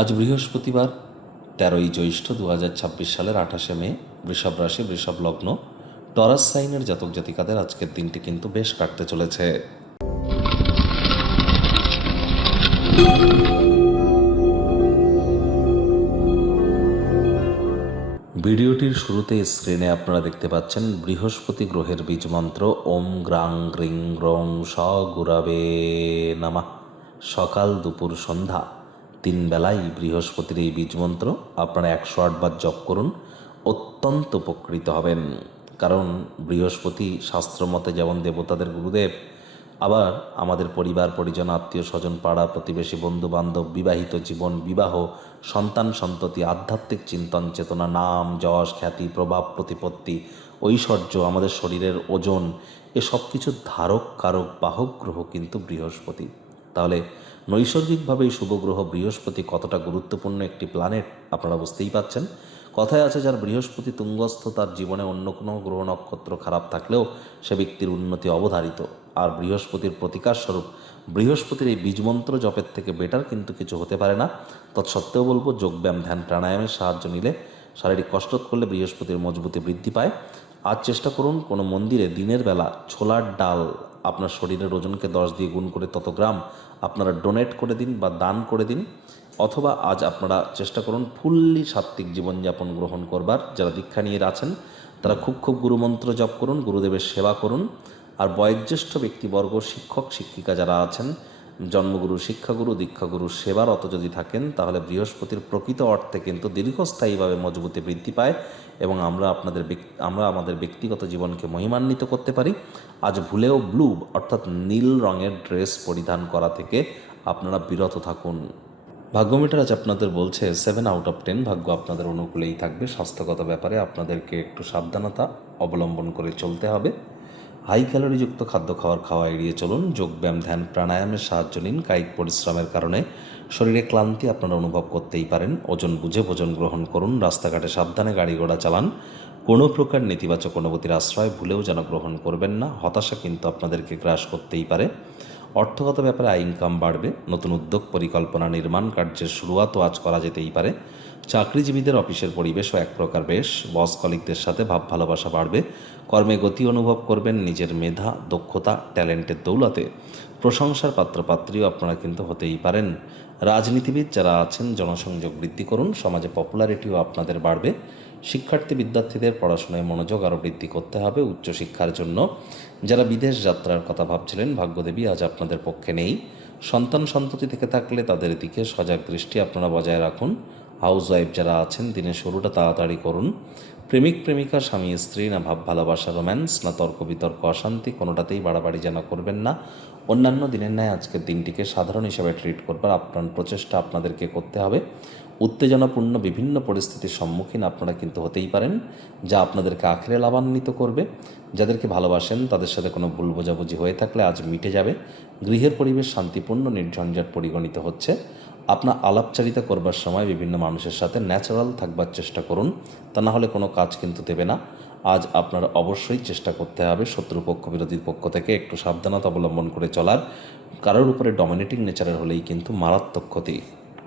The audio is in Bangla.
আজ বৃহস্পতিবার 13ই জ্যৈষ্ঠ 2026 সালের 28শে মে। বৃষভ রাশি, বৃষভ লগ্ন, টরাস সাইনের জাতক জাতিকাদের আজকের দিনটি কিন্তু বেশ কাটতে চলেছে। ভিডিওটির শুরুতে স্ক্রিনে আপনারা দেখতে পাচ্ছেন বৃহস্পতি গ্রহের বীজ মন্ত্র ওম গ্রাং গ্রিং গ্রং স গুরাবে নমঃ। সকাল দুপুর সন্ধ্যা 3 বেলায় বৃহস্পতির এই বীজ মন্ত্র আপনারা 108 বার জপ করুন, অত্যন্ত উপকৃত হবেন। কারণ বৃহস্পতি শাস্ত্রমতে যেমন দেবতাদের গুরুদেব, আবার আমাদের পরিবার পরিজন, আত্মীয় স্বজন, পাড়া প্রতিবেশী, বন্ধু বান্ধব, বিবাহিত জীবন, বিবাহ, সন্তান সন্ততি, আধ্যাত্মিক চিন্তন চেতনা, নাম যশ খ্যাতি, প্রভাব প্রতিপত্তি, ঐশ্বর্য, আমাদের শরীরের ওজন, এসব কিছু ধারক কারক বাহক গ্রহ কিন্তু বৃহস্পতি। তাহলে নৈসর্গিকভাবে এই শুভ গ্রহ বৃহস্পতি কতটা গুরুত্বপূর্ণ একটি প্ল্যানেট আপনারা বুঝতেই পাচ্ছেন। কথায় আছে, যার বৃহস্পতি তুঙ্গস্থ তার জীবনে অন্য কোনো গ্রহ নক্ষত্র খারাপ থাকলেও সে ব্যক্তির উন্নতি অবধারিত। আর বৃহস্পতির প্রতিকার স্বরূপ বৃহস্পতির এই বীজমন্ত্র জপের থেকে বেটার কিন্তু কিছু হতে পারে না। তৎসত্ত্বেও বলবো, যোগব্যায়াম ধ্যান প্রাণায়ামের সাহায্য নিলে, শারীরিক কসরত করলে বৃহস্পতির মজবুতি বৃদ্ধি পায়। আজ চেষ্টা করুন কোনো মন্দিরে দিনের বেলা ছোলার ডাল আপনার শরীরের ওজনকে 10 দিয়ে গুণ করে তত গ্রাম আপনারা ডোনেট করে দিন বা দান করে দিন। অথবা আজ আপনারা চেষ্টা করুন ফুল্লি সাত্ত্বিক জীবনযাপন গ্রহণ করবার। যারা দীক্ষা নিয়ে আছেন তারা খুব গুরুমন্ত্র জপ করুন, গুরুদেবের সেবা করুন। আর বয়োজ্যেষ্ঠ ব্যক্তিবর্গ, শিক্ষক শিক্ষিকা যারা আছেন, জন্মগুরু, শিক্ষাগুরু, দীক্ষাগুরু সেবারত যদি থাকেন, তাহলে বৃহস্পতির প্রকৃত অর্থে কিন্তু দীর্ঘস্থায়ীভাবে মজবুতি বৃদ্ধি পায় এবং আমরা আমাদের ব্যক্তিগত জীবনকে মহিমান্বিত করতে পারি। আজ ভুলেও ব্লু অর্থাৎ নীল রঙের ড্রেস পরিধান করা থেকে আপনারা বিরত থাকুন। ভাগ্যমিটার আজ আপনাদের বলছে 7 আউট অফ 10 ভাগ্য আপনাদের অনুকূলেই থাকবে। স্বাস্থ্যগত ব্যাপারে আপনাদেরকে একটু সাবধানতা অবলম্বন করে চলতে হবে। হাই ক্যালোরিযুক্ত খাদ্য খাওয়া এড়িয়ে চলুন। যোগব্যায়াম ধ্যান প্রাণায়ামের সাহায্য নিন। কায়িক পরিশ্রমের কারণে শরীরে ক্লান্তি আপনারা অনুভব করতেই পারেন। ওজন বুঝে ভোজন গ্রহণ করুন। রাস্তাঘাটে সাবধানে গাড়ি ঘোড়া চালান। কোনো প্রকার নেতিবাচক অনুভূতির আশ্রয় ভুলেও যেন গ্রহণ করবেন না। হতাশা কিন্তু আপনাদেরকে গ্রাস করতেই পারে। অর্থগত ব্যাপারে আয় ইনকাম বাড়বে। নতুন উদ্যোগ পরিকল্পনা নির্মাণ কার্যের শুরুয়াতও আজ করা যেতেই পারে। চাকরিজীবীদের অফিসের পরিবেশও এক প্রকার বেশ। বস কলিগদের সাথে ভাব ভালোবাসা বাড়বে। কর্মে গতি অনুভব করবেন। নিজের মেধা, দক্ষতা, ট্যালেন্টের দৌলতে প্রশংসার পাত্রপাত্রীও আপনারা কিন্তু হতেই পারেন। রাজনীতিবিদ যারা আছেন জনসংযোগ বৃদ্ধি করুন। সমাজে পপুলারিটিও আপনাদের বাড়বে। শিক্ষার্থী বিদ্যার্থীদের পড়াশোনায় মনোযোগ আরও বৃদ্ধি করতে হবে উচ্চশিক্ষার জন্য। যারা বিদেশ যাত্রার কথা ভাবছিলেন, ভাগ্যদেবী আজ আপনাদের পক্ষে নেই। সন্তান সন্ততি থেকে থাকলে তাদের দিকে সজাগ দৃষ্টি আপনারা বজায় রাখুন। হাউসওয়াইফ যারা আছেন দিনের শুরুটা তাড়াতাড়ি করুন। প্রেমিক প্রেমিকা, স্বামী স্ত্রী, না ভাব ভালোবাসা রোম্যান্স, না তর্ক বিতর্ক অশান্তি, কোনোটাতেই বাড়াবাড়ি যেন করবেন না। অন্যান্য দিনের ন্যায় আজকের দিনটিকে সাধারণ হিসেবে ট্রিট করবার আপ্রাণ প্রচেষ্টা আপনাদেরকে করতে হবে। উত্তেজনাপূর্ণ বিভিন্ন পরিস্থিতির সম্মুখীন আপনারা কিন্তু হতেই পারেন, যা আপনাদেরকে আখেরে লাভান্বিত করবে। যাদেরকে ভালোবাসেন তাদের সাথে কোনো ভুল বোঝাবুঝি হয়ে থাকলে আজ মিটে যাবে। গৃহের পরিবেশ শান্তিপূর্ণ নির্ঝঞ্ঝাট পরিগণিত হচ্ছে। আপনার আলাপচারিতা করবার সময় বিভিন্ন মানুষের সাথে ন্যাচারাল থাকবার চেষ্টা করুন, তা না হলে কোনো কাজ কিন্তু দেবে না। আজ আপনার অবশ্যই চেষ্টা করতে হবে শত্রুপক্ষ বিরোধী পক্ষ থেকে একটু সাবধানতা অবলম্বন করে চলার। কারোর উপরে ডমিনেটিং নেচারের হলেই কিন্তু মারাত্মক ক্ষতি।